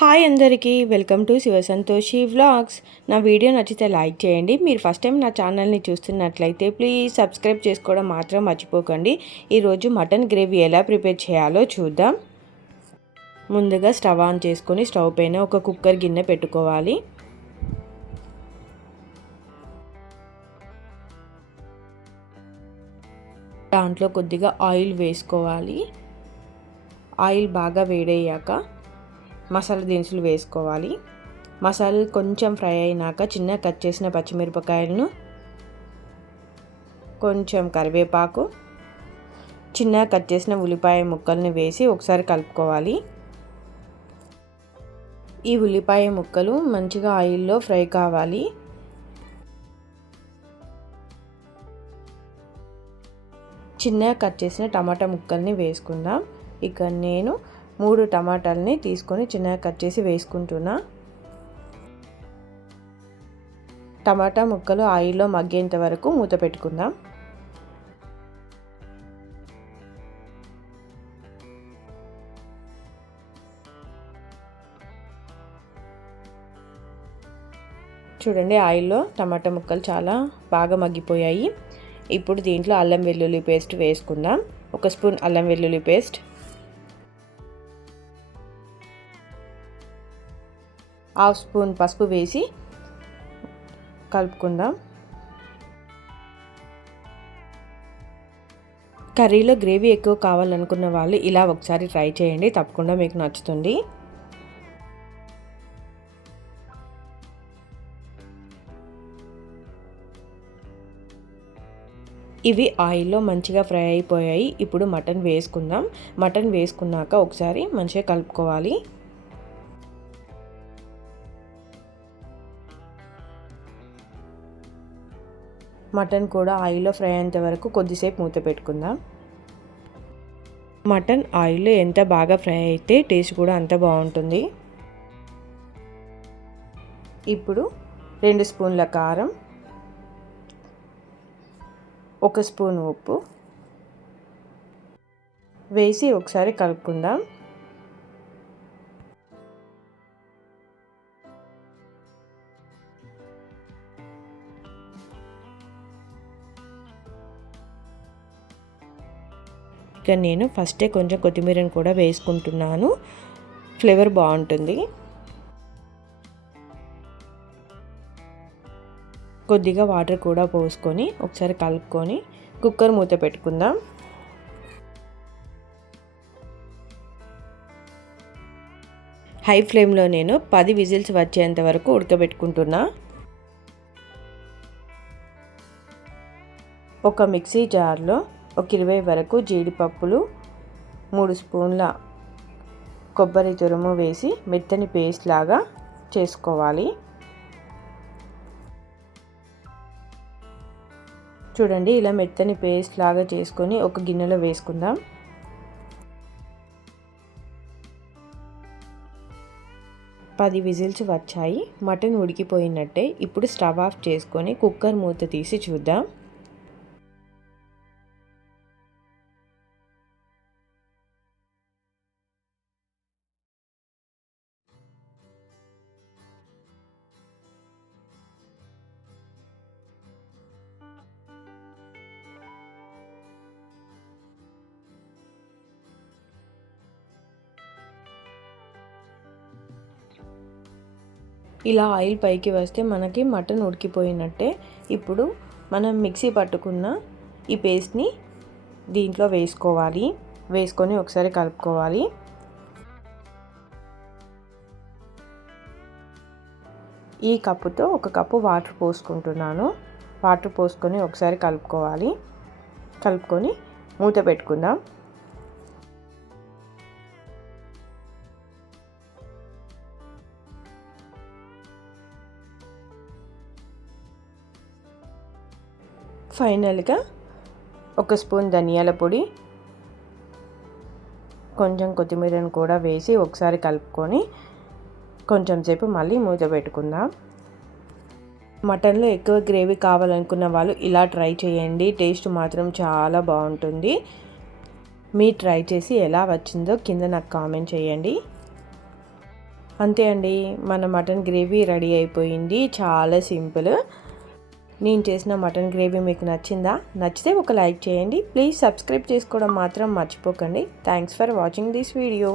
Hi అందరికీ welcome to Shiva Santoshi vlogs. నా video నచ్చితే లైక్ చేయండి. మీరు ఫస్ట్ టైం నా ఛానల్ని చూస్తున్నట్లయితే ప్లీజ్ సబ్స్క్రైబ్ చేసుకోవడం మాత్రం మర్చిపోకండి. ఈరోజు మటన్ గ్రేవీ ఎలా ప్రిపేర్ చేయాలో చూద్దాం. ముందుగా స్టవ్ ఆన్ చేసుకొని స్టవ్ పైన ఒక కుక్కర్ గిన్నె పెట్టుకోవాలి. దాంట్లో కొద్దిగా ఆయిల్ వేసుకోవాలి. ఆయిల్ బాగా వేడయ్యాక మసాలా దినుసులు వేసుకోవాలి. మసాలాలు కొంచెం ఫ్రై అయినాక చిన్న కట్ చేసిన పచ్చిమిరపకాయలను కొంచెం కరివేపాకు చిన్న కట్ చేసిన ఉల్లిపాయ ముక్కల్ని వేసి ఒకసారి కలుపుకోవాలి. ఈ ఉల్లిపాయ ముక్కలు మంచిగా ఆయిల్లో ఫ్రై కావాలి. చిన్నగా కట్ చేసిన టమాటా ముక్కల్ని వేసుకుందాం. ఇక నేను మూడు టమాటాలని తీసుకొని చిన్నగా కట్ చేసి వేసుకుంటున్నా. టమాటా ముక్కలు ఆయిల్లో మగ్గేంత వరకు మూత పెట్టుకుందాం. చూడండి ఆయిల్లో టమాటా ముక్కలు చాలా బాగా మగ్గిపోయాయి. ఇప్పుడు దీంట్లో అల్లం వెల్లుల్లి పేస్ట్ వేసుకుందాం. ఒక స్పూన్ అల్లం వెల్లుల్లి పేస్ట్ హాఫ్ స్పూన్ పసుపు వేసి కలుపుకుందాం. కర్రీలో గ్రేవీ ఎక్కువ కావాలనుకున్న వాళ్ళు ఇలా ఒకసారి ట్రై చేయండి తప్పకుండా మీకు నచ్చుతుంది. ఇవి ఆయిల్లో మంచిగా ఫ్రై అయిపోయాయి. ఇప్పుడు మటన్ వేసుకుందాం. మటన్ వేసుకున్నాక ఒకసారి మంచిగా కలుపుకోవాలి. మటన్ కూడా ఆయిల్లో ఫ్రై అయ్యేంత వరకు కొద్దిసేపు మూత పెట్టుకుందాం. మటన్ ఆయిల్లో ఎంత బాగా ఫ్రై అయితే టేస్ట్ కూడా అంత బాగుంటుంది. ఇప్పుడు రెండు స్పూన్ల కారం ఒక స్పూన్ ఉప్పు. వేసి ఒకసారి కలుపుకుందాం. ఇక నేను ఫస్టే కొంచెం కొత్తిమీరని కూడా వేసుకుంటున్నాను. ఫ్లేవర్ బాగుంటుంది. కొద్దిగా వాటర్ కూడా పోసుకొని ఒకసారి కలుపుకొని కుక్కర్ మూత పెట్టుకుందాం. హై ఫ్లేమ్లో నేను పది విజిల్స్ వచ్చేంత వరకు ఉడకబెట్టుకుంటున్నా. ఒక మిక్సీ జార్లో ఒక ఇరవై వరకు జీడిపప్పులు మూడు స్పూన్ల కొబ్బరి తురుము వేసి మెత్తని పేస్ట్ లాగా చేసుకోవాలి. చూడండి ఇలా మెత్తని పేస్ట్ లాగా చేసుకొని ఒక గిన్నెలో వేసుకుందాం. పది విజిల్స్ వచ్చాయి. మటన్ ఉడికిపోయినట్టే. ఇప్పుడు స్టవ్ ఆఫ్ చేసుకొని కుక్కర్ మూత తీసి చూద్దాం. ఇలా ఆయిల్ పైకి వస్తే మనకి మటన్ ఉడికిపోయినట్టే. ఇప్పుడు మనం మిక్సీ పట్టుకున్న ఈ పేస్ట్ని దీంట్లో వేసుకోవాలి. వేసుకొని ఒకసారి కలుపుకోవాలి. ఈ కప్పుతో ఒక కప్పు వాటర్ పోసుకుంటున్నాను. వాటర్ పోసుకొని ఒకసారి కలుపుకోవాలి. కలుపుకొని మూత పెట్టుకుందాం. ఫైనల్గా ఒక స్పూన్ ధనియాల పొడి కొంచెం కొత్తిమీరను కూడా వేసి ఒకసారి కలుపుకొని కొంచెం సేపు మళ్ళీ మూత పెట్టుకుందాం. మటన్లో ఎక్కువ గ్రేవీ కావాలనుకున్న వాళ్ళు ఇలా ట్రై చేయండి టేస్ట్ మాత్రం చాలా బాగుంటుంది. మీ ట్రై చేసి ఎలా వచ్చిందో కింద నాకు కామెంట్ చేయండి. అంతే అండి మన మటన్ గ్రేవీ రెడీ అయిపోయింది చాలా సింపుల్. నేను చేసిన మటన్ గ్రేవీ మీకు నచ్చిందా? నచ్చితే ఒక లైక్ చేయండి. ప్లీజ్ సబ్స్క్రైబ్ చేసుకోవడం మాత్రం మర్చిపోకండి. Thanks for watching this video.